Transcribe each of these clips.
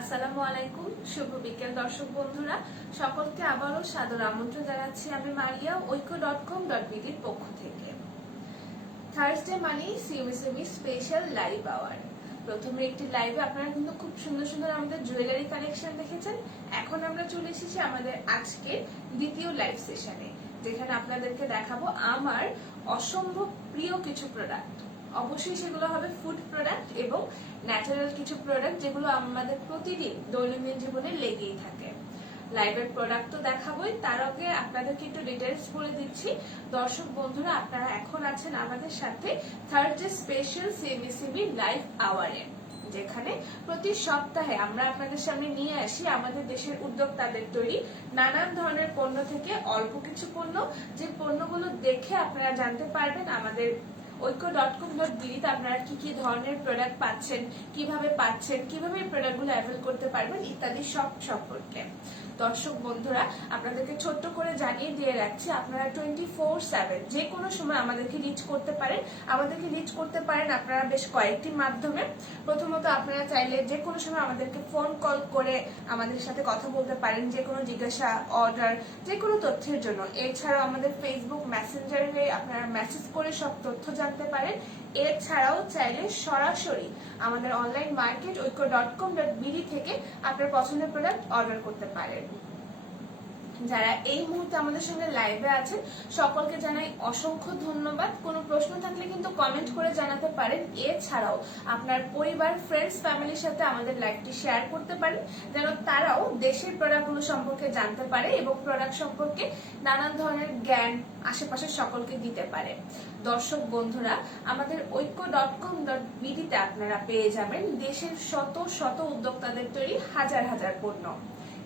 আসসালামু আলাইকুম, শুভ বিকেল দর্শক বন্ধুরা। সকলকে আবারও সাদর আমন্ত্রণ জানাচ্ছি আমি মারিয়া oiko.com.bd এর পক্ষ থেকে। থার্সডে মানে সিএমএসএমই স্পেশাল লাইভ আওয়ার। প্রথমে একটি লাইভে আপনারা কিন্তু খুব সুন্দর সুন্দর আমাদের জুয়েলারি কালেকশন দেখেছেন। এখন আমরা চলে এসেছি আমাদের আজকের দ্বিতীয় লাইভ সেশনে, যেখানে আপনাদেরকে দেখাবো আমার অসম্ভব প্রিয় কিছু প্রোডাক্ট। অবশ্যই সেগুলো হবে ফুড প্রোডাক্ট এবং ন্যাচারাল কিছু প্রোডাক্ট, যেগুলো আমাদের প্রতিদিন দৈনন্দিন জীবনে লেগেই থাকে। লাইভের প্রোডাক্ট তো দেখাবোই, তার আগে আপনাদেরকে একটু ডিটেলস বলে দিচ্ছি। দর্শক বন্ধুরা, আপনারা এখন আছেন আমাদের সাথে থার্সডে স্পেশাল সিএমএসএমই লাইভ আওয়ারে, যেখানে প্রতি সপ্তাহে আমরা আপনাদের সামনে নিয়ে আসি আমাদের দেশের উদ্যোক্তাদের তৈরি নানান ধরনের পণ্য থেকে অল্প কিছু পণ্য, যে পণ্যগুলো দেখে আপনারা জানতে পারবেন আমাদের oiko.com.bd তে আপনারা কি কি ধরনের প্রোডাক্ট পাচ্ছেন, কিভাবে পাচ্ছেন, কিভাবে এই প্রোডাক্টগুলো অ্যাভেল করতে পারবেন ইত্যাদি সব সম্পর্কে। দর্শক বন্ধুরা, আপনাদেরকে ছোট্ট করে জানিয়ে দিয়ে রাখছি, আপনারা 24/7 যে কোনো সময় আমাদেরকে রিচ করতে পারেন। আমাদেরকে রিচ করতে পারেন আপনারা বেশ কয়েকটি মাধ্যমে। প্রথমত, আপনারা চাইলে যে কোনো সময় আমাদেরকে ফোন কল করে আমাদের সাথে কথা বলতে পারেন, যে কোনো জিজ্ঞাসা, অর্ডার, যে কোনো তথ্যের জন্য। এছাড়াও আমাদের ফেসবুক মেসেঞ্জারে আপনারা মেসেজ করে সব তথ্য জানতে পারেন। এছাড়াও চাইলে সরাসরি আমাদের অনলাইন মার্কেট oiko.com.bd থেকে আপনার পছন্দের প্রোডাক্ট অর্ডার করতে পারেন। যারা এই মুহূর্তে আমাদের সঙ্গে লাইভে আছেন সকলকে জানাই অসংখ্য ধন্যবাদ। কোনো প্রশ্ন থাকলে কিন্তু কমেন্ট করে জানাতে পারেন। এছাড়াও আপনার পরিবার, ফ্রেন্ডস, ফ্যামিলির সাথে আমাদের লাইভটি শেয়ার করতে পারেন, যেন তারাও দেশের প্রোডাক্টগুলো সম্পর্কে জানতে পারে এবং প্রোডাক্ট সম্পর্কে নানান ধরনের জ্ঞান আশেপাশের সকলকে দিতে পারে। দর্শক বন্ধুরা, আমাদের oiko.com.bd তে আপনারা পেয়ে যাবেন দেশের শত শত উদ্যোক্তাদের তৈরি হাজার হাজার পণ্য।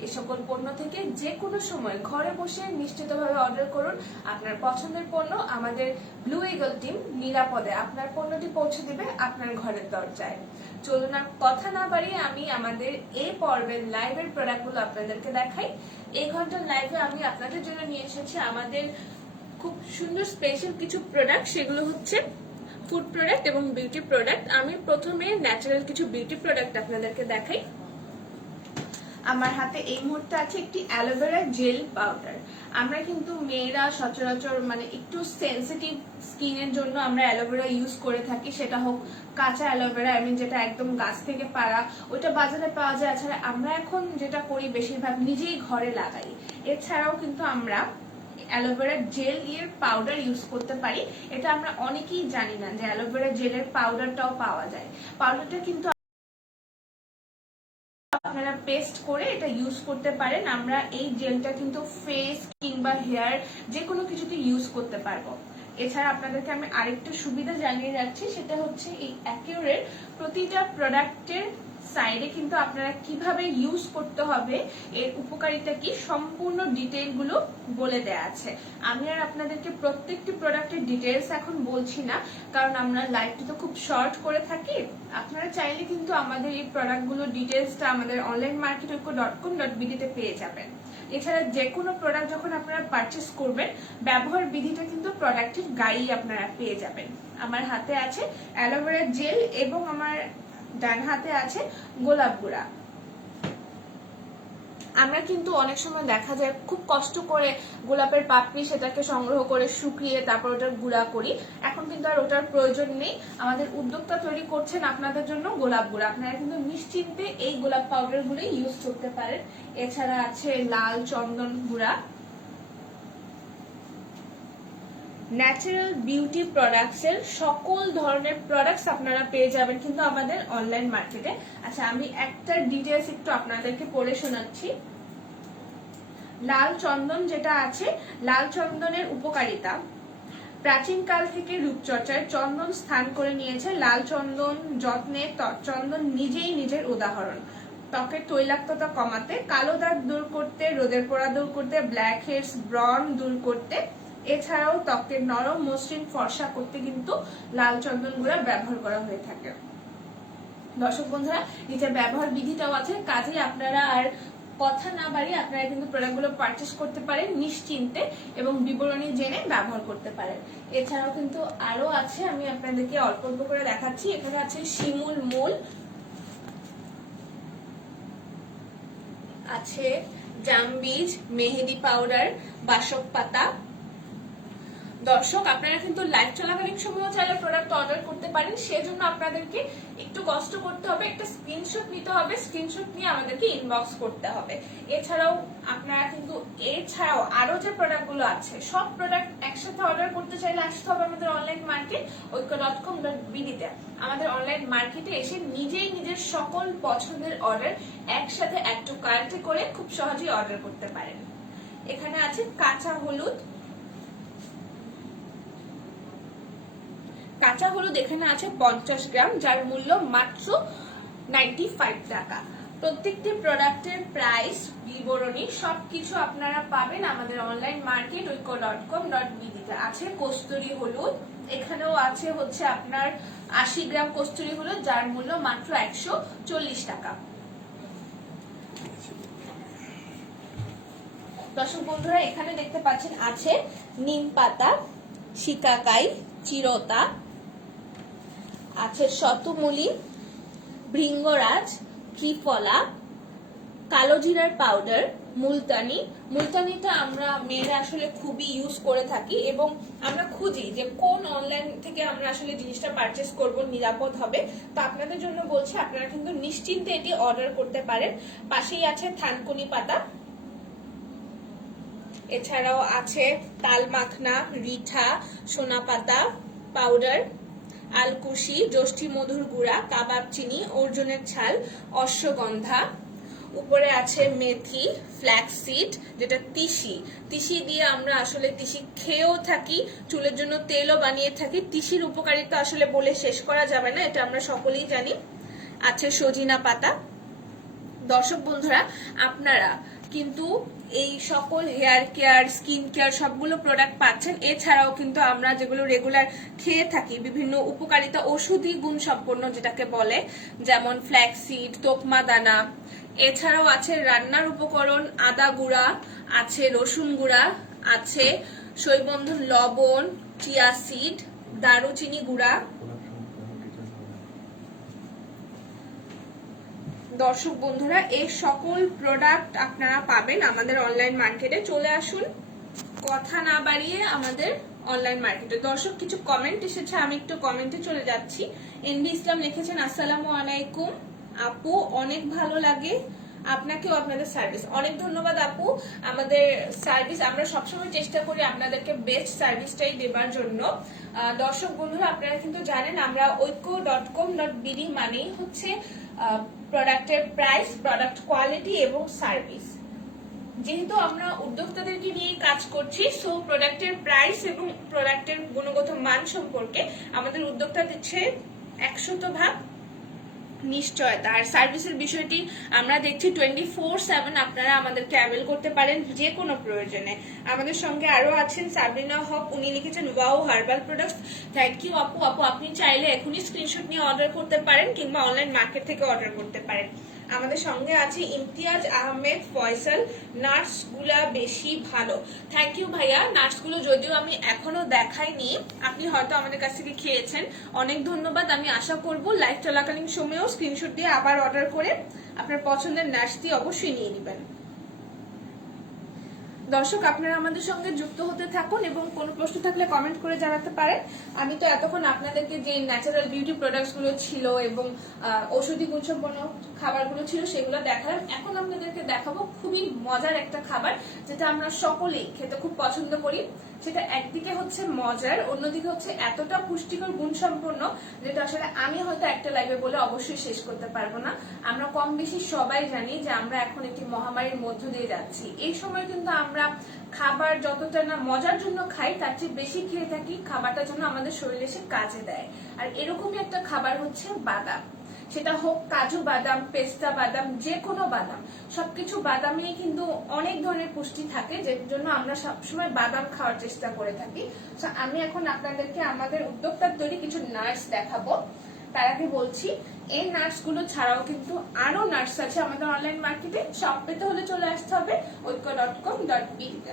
এই সকল পণ্য থেকে যে কোনো সময় ঘরে বসে নিশ্চিতভাবে অর্ডার করুন আপনার পছন্দের পণ্য। আমাদের ব্লু ইগল টিম নিরাপদে আপনার পণ্যটি পৌঁছে দিবে আপনার ঘরের দরজায়। চলুন আর কথা না বাড়িয়ে আমি আমাদের এই পর্বের লাইভের প্রোডাক্টগুলো আপনাদেরকে দেখাই। এই ঘন্টার লাইভে আমি আপনাদের জন্য নিয়ে এসেছি আমাদের খুব সুন্দর স্পেশাল কিছু প্রোডাক্ট। সেগুলো হচ্ছে ফুড প্রোডাক্ট এবং বিউটি প্রোডাক্ট। আমি প্রথমে ন্যাচারাল কিছু বিউটি প্রোডাক্ট আপনাদেরকে দেখাই। আমার হাতে এই মুহূর্তে আছে একটি অ্যালোভেরা জেল পাউডার। আমরা কিন্তু মেয়েরা সচরাচর মানে একটু সেন্সিটিভ স্কিনের জন্য আমরা অ্যালোভেরা ইউজ করে থাকি, সেটা হোক কাঁচা অ্যালোভেরা, যেটা একদম গাছ থেকে পাড়া, ওইটা বাজারে পাওয়া যায়। এছাড়া আমরা এখন যেটা করি বেশিরভাগ নিজেই ঘরে লাগাই। এছাড়াও কিন্তু আমরা অ্যালোভেরা জেল এর পাউডার ইউজ করতে পারি। এটা আমরা অনেকেই জানি না যে অ্যালোভেরা জেলের পাউডারটাও পাওয়া যায়। পাউডারটা কিন্তু আপনারা পেস্ট করে এটা ইউজ করতে পারেন। আমরা এই জেলটা কিন্তু ফেস কিংবা হেয়ার যে কোনো কিছুতে ইউজ করতে পারবো। এছাড়া আপনাদেরকে আমি আরেকটা সুবিধা জানিয়ে রাখছি, সেটা হচ্ছে এই অ্যাকিউরের প্রতিটা প্রোডাক্টের সাইডে কিন্তু আপনারা কিভাবে ইউজ করতে হবে, এর উপকারিতা কি, সম্পূর্ণ ডিটেইল গুলো বলে দেয়া আছে। আমি আর আপনাদেরকে প্রত্যেকটি প্রোডাক্টের ডিটেইলস এখন বলছি না, কারণ আমরা লাইভটি তো খুব শর্ট করে থাকি। আপনারা চাইলে কিন্তু আমাদের এই প্রোডাক্টগুলো ডিটেইলসটা আমাদের অনলাইন মার্কেট oiko.com.bd তে পেয়ে যাবেন। এছাড়া যে কোনো প্রোডাক্ট যখন আপনারা পারচেস করবেন, ব্যবহার বিধিটা কিন্তু প্রোডাক্টের গায়েই আপনারা পেয়ে যাবেন। আমার হাতে আছে অ্যালোভেরা জেল এবং আমার ডান হাতে আছে গোলাপ গুঁড়া। আমরা কিন্তু অনেক সময় দেখা যায় খুব কষ্ট করে গোলাপের পাপড়ি সেটাকে সংগ্রহ করে শুকিয়ে তারপর ওটার গুঁড়া করি। এখন কিন্তু আর ওটার প্রয়োজন নেই। আমাদের উদ্যোক্তা তৈরি করছেন আপনাদের জন্য গোলাপ গুঁড়া। আপনারা কিন্তু নিশ্চিন্তে এই গোলাপ পাউডার গুলো ইউজ করতে পারেন। এছাড়া আছে লাল চন্দন গুঁড়া। ন্যাচারাল বিউটি প্রোডাক্টস এর সকল ধরনের প্রোডাক্টস আপনারা পেয়ে যাবেন কিন্তু আমাদের অনলাইন মার্কেটে। আচ্ছা, আমি একটা ডিটেইলস একটু আপনাদেরকে পড়ে শোনাচ্ছি। লাল চন্দন যেটা আছে, লাল চন্দনের উপকারিতা। প্রাচীন কাল থেকে রূপচর্চায় চন্দন স্থান করে নিয়েছে। লাল চন্দন যত্নে চন্দন নিজেই নিজের উদাহরণ। ত্বকের তৈলাক্ততা কমাতে, কালো দাগ দূর করতে, রোদের পোড়া দূর করতে, ব্ল্যাক হেডস, ব্রন দূর করতে, এছাড়াও ত্বকের নরম মসৃণ ফর্সা করতে কিন্তু লাল চন্দন গুঁড়া ব্যবহার করা হয়ে থাকে। দর্শক বন্ধুরা, নিচে ব্যবহার বিধিটাও আছে, কাজেই আপনারা আর কথা না বাড়িয়ে আপনারা কিন্তু প্রোডাক্টগুলো পারচেস করতে পারেন নিশ্চিন্তে এবং বিবরণী জেনে ব্যবহার করতে পারেন। এছাড়াও কিন্তু আরো আছে, আমি আপনাদেরকে অল্প অল্প করে দেখাচ্ছি। এখানে আছে শিমুল মূল, আছে জামবীজ, মেহেদি পাউডার, বাসক পাতা। দর্শক আপনারা কিন্তু লাইভ চলাকালীন সময় চাইলে প্রোডাক্ট অর্ডার করতে পারেন, সেজন্য আপনাদেরকে একটু কষ্ট করতে হবে, একটা স্ক্রিনশট নিতে হবে, স্ক্রিনশট নিয়ে আমাদেরকে ইনবক্স করতে হবে। এছাড়াও আপনারা কিন্তু আরো যে প্রোডাক্টগুলো আছে সব প্রোডাক্ট একসাথে অর্ডার করতে চাইলে আসতে হবে আমাদের অনলাইন মার্কেট ঐক্য.com.bd তে। আমাদের অনলাইন মার্কেটে এসে নিজেই নিজের সকল পছন্দের অর্ডার একসাথে অ্যাড টু কার্টে করে খুব সহজেই অর্ডার করতে পারেন। এখানে আছে কাঁচা হলুদ, এখানে আছে 50 গ্রাম, যার মূল্য মাত্র 95 টাকা। প্রত্যেকটি প্রোডাক্টের প্রাইস, বিবরণী সবকিছু আপনারা পাবেন আমাদের অনলাইন মার্কেট ঐক্য.com.bd তে। আছে কস্তুরী হলুদ, এখানেও আছে হচ্ছে আপনার 80 গ্রাম কস্তুরী হলুদ, যার মূল্য মাত্র 140 টাকা। দর্শক বন্ধুরা এখানে দেখতে পাচ্ছেন আছে নিম পাতা, শিকাকাই, চিরতা, আছে শতমূলি, ভৃঙ্গরাজ, ত্রিফলা, কালো জিরার পাউডার, মুলতানিটা আমরা মেয়েরা আসলে খুবই ইউজ করে থাকি এবং আমরা খুঁজি যে কোন অনলাইন থেকে আমরা আসলে জিনিসটা পারচেস করব নিরাপদ হবে। তো আপনাদের জন্য বলছি আপনারা কিন্তু নিশ্চিন্তে এটি অর্ডার করতে পারেন। পাশেই আছে থানকুনি পাতা, এছাড়াও আছে তাল মাখনা, রিঠা, সোনা পাতা পাউডার, আলকুশি, যষ্টি মধুর গুঁড়া, কাবাব চিনি, অর্জুনের ছাল, অশ্বগন্ধা। উপরে আছে মেথি, ফ্ল্যাক্সিড, যেটা তিসি দিয়ে আমরা আসলে তিসি খেয়েও থাকি, চুলের জন্য তেলও বানিয়ে থাকি। তিসির উপকারিতা আসলে বলে শেষ করা যাবে না, এটা আমরা সকলেই জানি। আছে সজিনা পাতা। দর্শক বন্ধুরা আপনারা কিন্তু এই সকল হেয়ার কেয়ার, স্কিন কেয়ার সবগুলো প্রোডাক্ট পাচ্ছেন। এছাড়াও কিন্তু আমরা যেগুলো রেগুলার খেয়ে থাকি বিভিন্ন উপকারিতা ঔষধি গুণ সম্পন্ন যেটাকে বলে, যেমন ফ্ল্যাক্সিড, তোকমা দানা, এছাড়াও আছে রান্নার উপকরণ, আদা গুঁড়া, আছে রসুন গুঁড়া, আছে সইবন্ধন লবণ, চিয়া সিড, দারুচিনি গুঁড়া। দর্শক বন্ধুরা এই সকল প্রোডাক্ট আপনারা পাবেন আমাদের অনলাইন মার্কেটে। চলে আসুন কথা না বাড়িয়ে আমাদের অনলাইন মার্কেটে। দর্শক কিছু কমেন্ট এসেছে, আমি একটু কমেন্টে চলে যাচ্ছি। এনবি ইসলাম লিখেছেন আসসালামু আলাইকুম আপু, অনেক ভালো লাগে আপনাকেও আপনাদের সার্ভিস। অনেক ধন্যবাদ আপু। আমাদের সার্ভিস আমরা সবসময় চেষ্টা করি আপনাদেরকে বেস্ট সার্ভিসটাই দেবার জন্য। দর্শক বন্ধুরা আপনারা কিন্তু জানেন আমরা ঐক্য.com.bd মানেই হচ্ছে প্রোডাক্টের প্রাইস, প্রোডাক্ট কোয়ালিটি এবং সার্ভিস। যেহেতু আমরা উদ্যোক্তাদেরকে নিয়ে কাজ করছি, সো প্রোডাক্টের প্রাইস এবং প্রোডাক্টের গুণগত মান সম্পর্কে আমাদের উদ্যোক্তা দিচ্ছে 100% নিশ্চয়তা। আর সার্ভিসের বিষয়টি আমরা দেখছি 24/7 আপনারা আমাদেরকে অ্যাভেল করতে পারেন যে কোনো প্রয়োজনে। আমাদের সঙ্গে আরো আছেন সাবরিনা হক, উনি লিখেছেন wow herbal products, thank you আপু। আপনি চাইলে এখনই স্ক্রিনশট নিয়ে অর্ডার করতে পারেন কিংবা অনলাইন মার্কেট থেকে অর্ডার করতে পারেন। আমাদের সঙ্গে আছে ইমতিয়াজ আহমেদ ফয়সাল, নার্সগুলা বেশি ভালো, থ্যাংক ইউ ভাইয়া। নার্সগুলো যদিও আমি এখনো দেখাইনি, আপনি হয়তো আমাদের কাছ থেকে খেয়েছেন, অনেক ধন্যবাদ। আমি আশা করব লাইভ চলাকালীন সময়েও স্ক্রিনশট দিয়ে আবার অর্ডার করে আপনার পছন্দের নার্সটি অবশ্যই নিয়ে নেবেন। দর্শক আপনারা আমাদের সঙ্গে যুক্ত হতে থাকুন এবং কোনো প্রশ্ন থাকলে কমেন্ট করে জানাতে পারেন। আমি তো এতক্ষণ আপনাদেরকে যে ন্যাচারাল বিউটি প্রোডাক্টস গুলো ছিল এবং ঔষধি গুণসম্পন্ন খাবারগুলো ছিল সেগুলো দেখালাম। এখন আপনাদেরকে দেখাবো খুবই মজার একটা খাবার যেটা আমরা সকলেই খেতে খুব পছন্দ করি। সেটা একদিকে হচ্ছে মজার, অন্যদিকে হচ্ছে এতটা পুষ্টিকর গুণসম্পন্ন যেটা আসলে আমি হয়তো একটা লাইভে বলে অবশ্যই শেষ করতে পারবো না। আমরা কম বেশি সবাই জানি যে আমরা এখন একটি মহামারীর মধ্য দিয়ে যাচ্ছি। এই সময় কিন্তু আমরা খাবার যতটা না মজার জন্য খাই তার চেয়ে বেশি খেয়ে থাকি খাবারটা যেন আমাদের শরীরে এসে কাজে দেয়। আর এরকমই একটা খাবার হচ্ছে বাদাম, সেটা হোক কাজু বাদাম, পেস্তা বাদাম, যে কোনো বাদাম, সবকিছু বাদামেই কিন্তু অনেক ধরনের পুষ্টি থাকে, যে জন্য আমরা সবসময় বাদাম খাওয়ার চেষ্টা করে থাকি। আমি এখন আপনাদেরকে আমাদের উদ্যোক্তার তৈরি কিছু নাটস দেখাবো। তার আগে বলছি এই নাটস গুলো ছাড়াও কিন্তু আরো নাটস আছে আমাদের অনলাইন মার্কেটে, সব পেতে হলে চলে আসতে হবে ঐক্য.com.bd তে।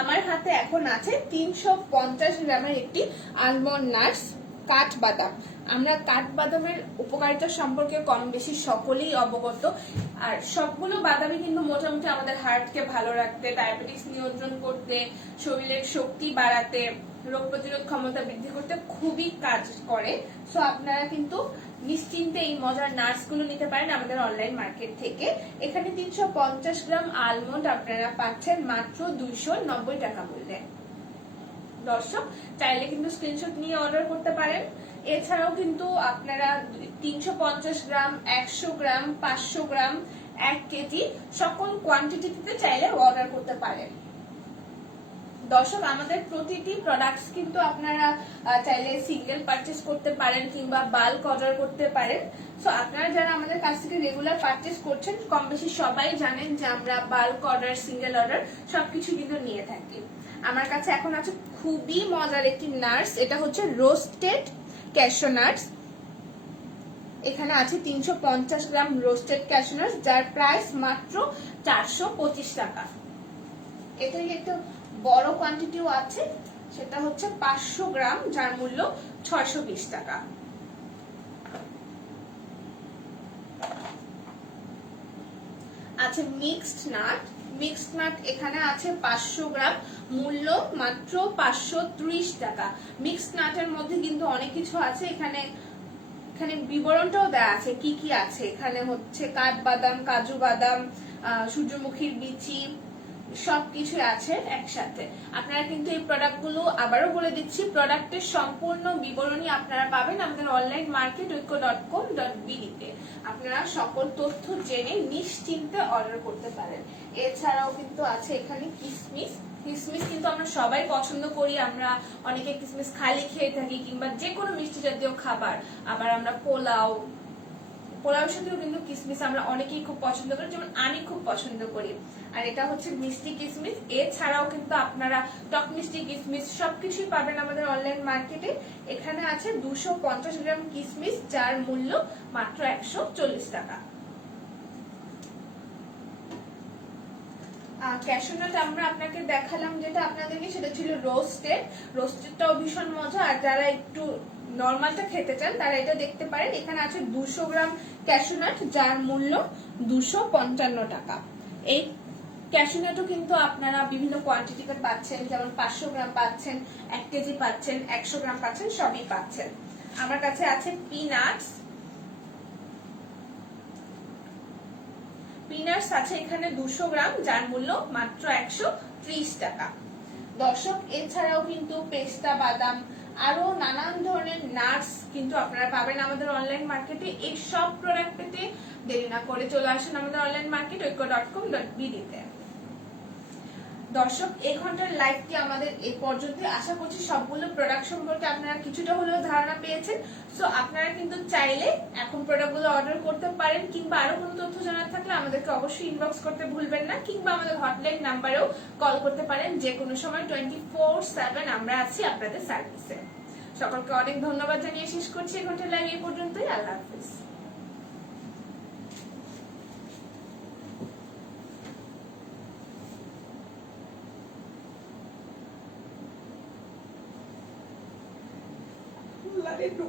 আমার হাতে এখন আছে 350 গ্রামের একটি আলমন্ড নাটস, কাঠবাদাম। আমরা কাঠবাদামের উপকারিতা সম্পর্কে কম বেশি সকলেই অবগত। আর সবগুলো বাদামই কিন্তু মোটামুটি আমাদের হার্টকে ভালো রাখতে, ডায়াবেটিস নিয়ন্ত্রণ করতে, শরীরের শক্তি বাড়াতে, রোগ প্রতিরোধ ক্ষমতা বৃদ্ধি করতে খুবই কাজ করে। সো আপনারা কিন্তু নিশ্চিন্তে এই মজার নাটস গুলো নিতে পারেন আমাদের অনলাইন মার্কেট থেকে। এখানে 350 গ্রাম আলমন্ড আপনারা পাচ্ছেন মাত্র 290 টাকা মূল্যে। দর্শক চাইলে কিন্তু স্ক্রিনশট নিয়ে অর্ডার করতে পারেন। এছাড়াও কিন্তু আপনারা 350 গ্রাম, 100 গ্রাম, 500 গ্রাম, 1 কেজি সকল কোয়ান্টিটিতে চাইলে অর্ডার করতে পারেন। দর্শক আমাদের প্রতিটি প্রোডাক্টস কিন্তু আপনারা চাইলে সিঙ্গেল পারচেজ করতে পারেন কিংবা বাল্ক অর্ডার করতে পারেন। সো আপনারা যারা আমাদের কাছ থেকে রেগুলার পারচেজ করছেন কম বেশি সবাই জানেন যে আমরা বাল্ক অর্ডার, সিঙ্গেল অর্ডার সবকিছু কিন্তু নিয়ে থাকি। আমার কাছে এখন আছে খুবই মজার একটি নাটস, এটা হচ্ছে রোস্টেড ক্যাশু নাটস। এখানে আছে 350 গ্রাম রোস্টেড ক্যাশু নাটস, যার প্রাইস মাত্র 425 টাকা। এটাই একটা বড় কোয়ান্টিটিও আছে, সেটা হচ্ছে 500 গ্রাম, যার মূল্য 620 টাকা। আছে মিক্সড নাট। মিক্সড নাট এখানে আছে 500 গ্রাম, মূল্য মাত্র 530 টাকা। মিক্সড নাটের মধ্যে কিন্তু অনেক কিছু আছে, এখানে বিবরণটাও দেওয়া আছে কি কি আছে। এখানে হচ্ছে কাঠবাদাম, কাজু বাদাম, সূর্যমুখীর বিচি সবকিছু আছে একসাথে। আপনারা কিন্তু এই প্রোডাক্টগুলো আবারও বলে দিচ্ছি, প্রোডাক্টের সম্পূর্ণ বিবরণী আপনারা পাবেন আমাদের অনলাইন মার্কেট oiko.com.bd তে। আপনারা সকল তথ্য জেনে নিশ্চিন্তে অর্ডার করতে পারেন। এছাড়াও কিন্তু আছে এখানে কিসমিস। কিসমিস কিন্তু আমরা সবাই পছন্দ করি, আমরা অনেকে কিসমিস খালি খেয়ে থাকি কিংবা যে কোনো মিষ্টি জাতীয় খাবার, আবার আমরা পোলাওর সাথেও কিন্তু কিসমিস আমরা অনেকেই খুব পছন্দ করি, যেমন আমি খুব পছন্দ করি। আর এটা হচ্ছে মিষ্টি কিসমিস। এছাড়াও কিন্তু আপনারা টক মিষ্টি কিসমিস সবকিছুই পাবেন আমাদের অনলাইন মার্কেটে। এখানে আছে 250 গ্রাম কিসমিস, যার মূল্য মাত্র 140 টাকা। ক্যাশু নাট আমরা আপনাকে দেখালাম, যেটা আপনাদেরকে সেটা ছিল রোস্টেড। রোস্টেডটাও ভীষণ মজা, আর যারা একটু নরমালটা খেতে চান তারা এটা দেখতে পারেন। এখানে আছে 200 গ্রাম ক্যাশু নাট, যার মূল্য 255 টাকা। এই ক্যাশু নাটও কিন্তু আপনারা বিভিন্ন কোয়ান্টিটিতে পাচ্ছেন, যেমন 500 গ্রাম পাচ্ছেন, 1 কেজি পাচ্ছেন, 100 গ্রাম পাচ্ছেন, সবই পাচ্ছেন। আমার কাছে আছে পিনাটস। পিনাটস আছে এখানে 200 গ্রাম, যার মূল্য মাত্র 130 টাকা। দর্শক এছাড়াও কিন্তু পেস্তা বাদাম, আরো নানান ধরনের নাটস কিন্তু আপনারা পাবেন আমাদের অনলাইন মার্কেটে। এই সব প্রোডাক্ট পেতে দেরি না করে চলে আসুন আমাদের অনলাইন মার্কেট oiko.com.bd তে। দর্শক এই ঘন্টার লাইভটি আমাদের এই পর্যন্ত। আশা করছি সবগুলো প্রোডাক্ট সম্পর্কে আপনারা কিছুটা হলেও ধারণা পেয়েছেন। সো আপনারা কিন্তু চাইলে এখন প্রোডাক্টগুলো অর্ডার করতে পারেন, কিংবা আরো কোনো তথ্য জানার থাকলে আমাদেরকে অবশ্যই ইনবক্স করতে ভুলবেন না, কিংবা আমাদের হটলাইন নাম্বারেও কল করতে পারেন। যে কোনো সময় 24/7 আমরা আছি আপনাদের সার্ভিসে। সকলকে অনেক ধন্যবাদ জানিয়ে শেষ করছি এই ঘন্টার লাইভ এই পর্যন্তই। আল্লাহ হাফিজ। Let it go.